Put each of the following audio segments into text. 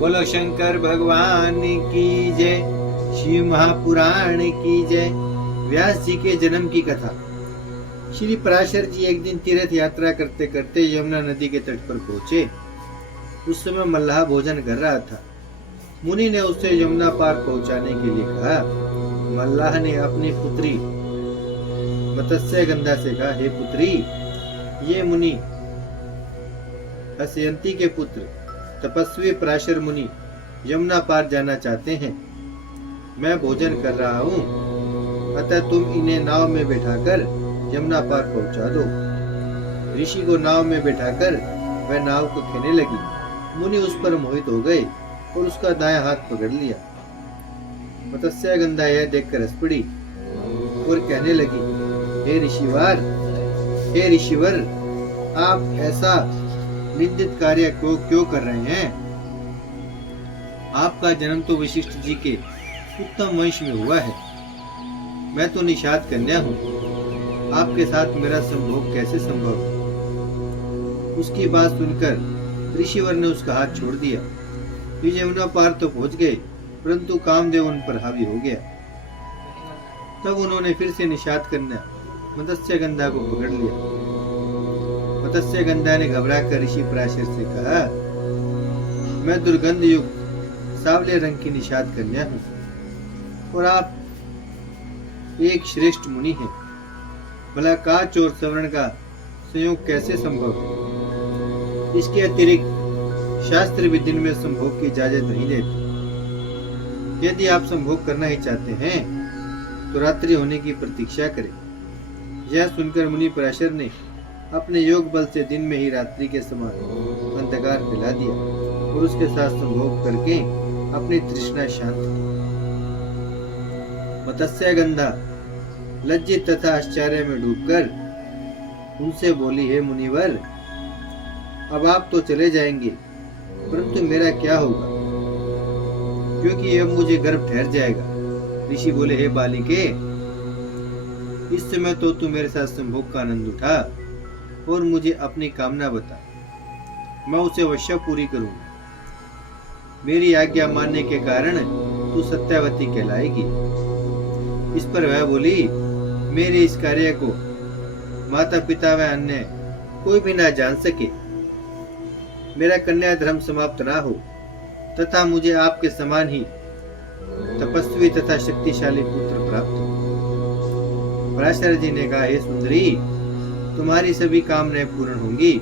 बोलो शंकर भगवान की जय। शिव महापुराण की जय। व्यास जी के जन्म की कथा। श्री पराशर जी एक दिन तीर्थ यात्रा करते करते यमुना नदी के तट पर पहुंचे। उस समय मल्लाह भोजन कर रहा था। मुनि ने उससे यमुना पार पहुंचाने के लिए कहा। मल्लाह ने अपनी पुत्री मत्स्यगंधा से कहा, हे पुत्री, ये मुनि हसयंती के पुत्र तपस्वी पराशर मुनि यमुना पार जाना चाहते हैं। मैं भोजन कर रहा हूँ, अतः तुम इन्हें नाव में बैठाकर यमुना पार पहुंचा दो। ऋषि को नाव में बैठाकर वह नाव को खेने लगी। मुनि उस पर मोहित हो गए और उसका दायां हाथ पकड़ लिया। मत्स्यगंधा यह देखकर हंस पड़ी और कहने लगी, हे ऋषिवर, आप ऐसा निंदित कार्य को क्यों कर रहे हैं? आपका जन्म तो वशिष्ठ जी के उत्तम वंश में हुआ है। मैं तो निषाद कन्या हूँ, आपके साथ मेरा संभोग कैसे संभव है? उसकी बात सुनकर ऋषिवर ने उसका हाथ छोड़ दिया। वे यमुना पार तो पहुंच गए, परंतु कामदेव उन पर हावी हो गया। तब उन्होंने फिर से निषाद कन्या मत्स्यगंधा को पकड़ लिया। मत्स्यगंधा ने घबराकर ऋषि पराशर से कहा, मैं दुर्गंध युक्त सावले रंग की निषाद कन्या हूँ और आप एक श्रेष्ठ मुनि हैं। भला काच और सवर्ण का संयोग कैसे संभव है? इसके अतिरिक्त शास्त्र भी दिन में संभोग की इजाजत नहीं देते। यदि आप संभोग करना ही चाहते हैं तो रात्रि होने की प्रतीक्षा करें। यह सुनकर मुनि पराशर ने अपने योग बल से दिन में ही रात्रि के समान अंधकार फैला दिया और उसके साथ संभोग करके अपनी तृष्णा शांत की। मत्स्यगंधा लज्जित तथा आश्चर्य में डूबकर उनसे बोली, हे मुनिवर, अब आप तो चले जाएंगे, परंतु मेरा क्या होगा, क्योंकि अब मुझे गर्भ ठहर जाएगा। ऋषि बोले, हे बालिके, इस समय तो तू मेरे साथ संभोग का आनंद उठा और मुझे अपनी कामना बता, मैं उसे अवश्य पूरी करूंगा। मेरी आज्ञा मानने के कारण तू सत्यावती कहलाएगी। इस पर वह बोली, मेरे इस कार्य को माता पिता व अन्य कोई भी ना जान सके, मेरा कन्या धर्म समाप्त ना हो तथा मुझे आपके समान ही तपस्वी तथा शक्तिशाली पुत्र प्राप्त हो। पराशर जी ने कहा, हे सुंदरी, तुम्हारी सभी कामनाएं पूर्ण होंगी।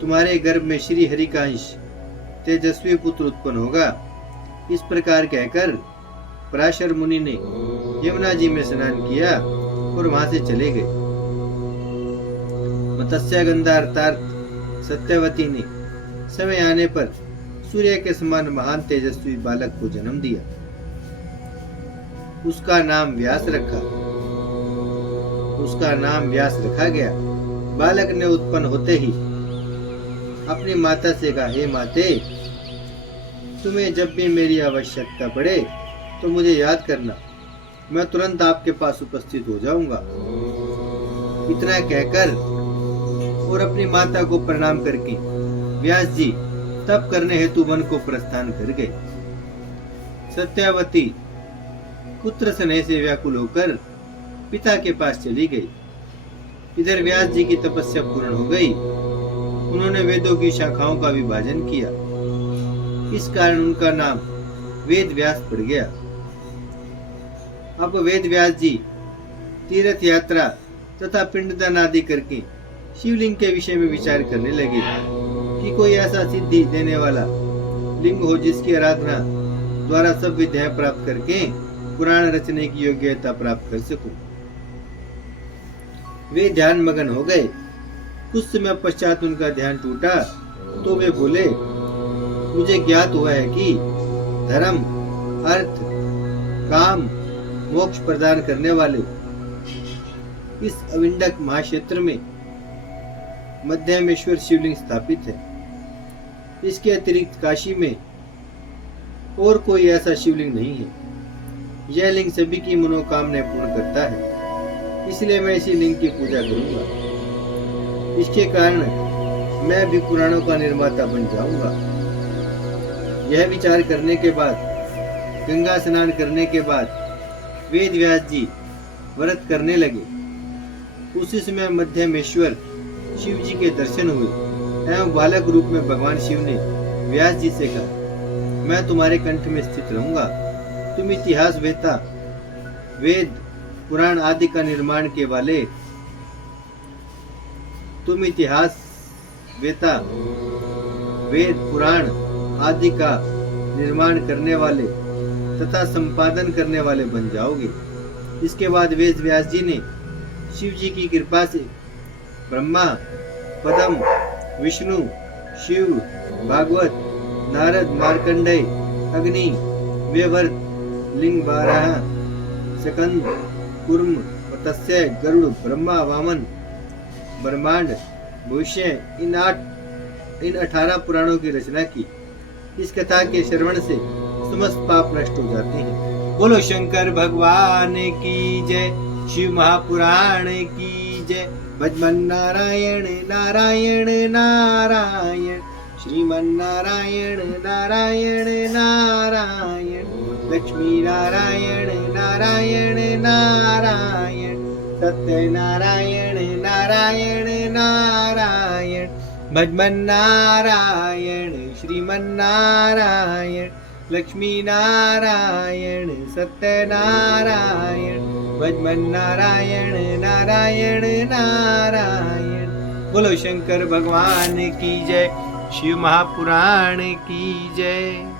तुम्हारे गर्भ में श्री हरि का अंश तेजस्वी पुत्र उत्पन्न होगा। इस प्रकार कहकर पराशर मुनि ने यमुना जी में स्नान किया और वहां से चले गए। मत्स्यगंधा अर्थात सत्यवती ने समय आने पर सूर्य के समान महान तेजस्वी बालक को जन्म दिया। उसका नाम व्यास रखा गया। बालक ने उत्पन्न होते ही अपनी माता से कहा, हे माते, तुम्हें जब भी मेरी आवश्यकता पड़े तो मुझे याद करना, मैं तुरंत आपके पास उपस्थित हो जाऊंगा। इतना कहकर और अपनी माता को प्रणाम करके व्यास जी तप करने हेतु वन को प्रस्थान कर गए। सत्यावती पुत्र स्नेह से व्याकुल होकर पिता के पास चली गई। इधर व्यास जी की तपस्या पूर्ण हो गई। उन्होंने वेदों की शाखाओं का विभाजन किया। इस कारण उनका नाम वेद व्यास पड़ गया। अब वेद व्यास जी तीर्थ यात्रा तथा पिंडदान आदि करके शिवलिंग के विषय में विचार करने लगे कि कोई ऐसा सिद्धि देने वाला लिंग हो जिसकी आराधना द्वारा सब विद्याएं प्राप्त करके पुराण रचने की योग्यता प्राप्त कर सकूं। वे ध्यान मगन हो गए। कुछ समय पश्चात उनका ध्यान टूटा तो वे बोले, मुझे ज्ञात हुआ है कि धर्म, अर्थ, काम, मोक्ष प्रदान करने वाले इस अविंडक महाक्षेत्र में मध्यमेश्वर शिवलिंग स्थापित है। इसके अतिरिक्त काशी में और कोई ऐसा शिवलिंग नहीं है। यह लिंग सभी की मनोकामनाएं पूर्ण करता है, इसलिए मैं इसी लिंग की पूजा करूंगा। इसके कारण मैं भी पुराणों का निर्माता बन जाऊंगा। यह विचार करने के बाद गंगा स्नान करने के बाद वेद व्यास जी व्रत करने लगे। उसी समय मध्यमेश्वर शिव जी के दर्शन हुए एवं बालक रूप में भगवान शिव ने व्यास जी से कहा, मैं तुम्हारे कंठ में स्थित रहूंगा। तुम इतिहास वेता, वेद पुराण आदि का निर्माण के वाले, तुम इतिहास वेता, वेद पुराण आदि का निर्माण करने वाले तथा संपादन करने वाले बन जाओगे। इसके बाद वेद व्यास जी ने शिव जी की कृपा से ब्रह्मा, पद्म, विष्णु, शिव, भागवत, नारद, मार्कंडेय, अग्नि, व्यवर्त, लिंग, बारह, सकंद, कूर्म, मत्स्य, गरुड़, ब्रह्मा, वामन, ब्रह्मांड, भविष्य इन 18 पुराणों की रचना की। इस कथा के श्रवण से समस्त पाप नष्ट हो जाते हैं। बोलो शंकर भगवान की जय, शिव महापुराण की जय। भजमन नारायण नारायण नारायण, श्रीमन नारायण नारायण नारायण, लक्ष्मी नारायण नारायण नारायण, सत्य नारायण नारायण नारायण, भजमन नारायण श्रीमन नारायण, लक्ष्मी नारायण सत्य नारायण, भजमन नारायण नारायण नारायण। बोलो शंकर भगवान की जय, शिव महापुराण की जय।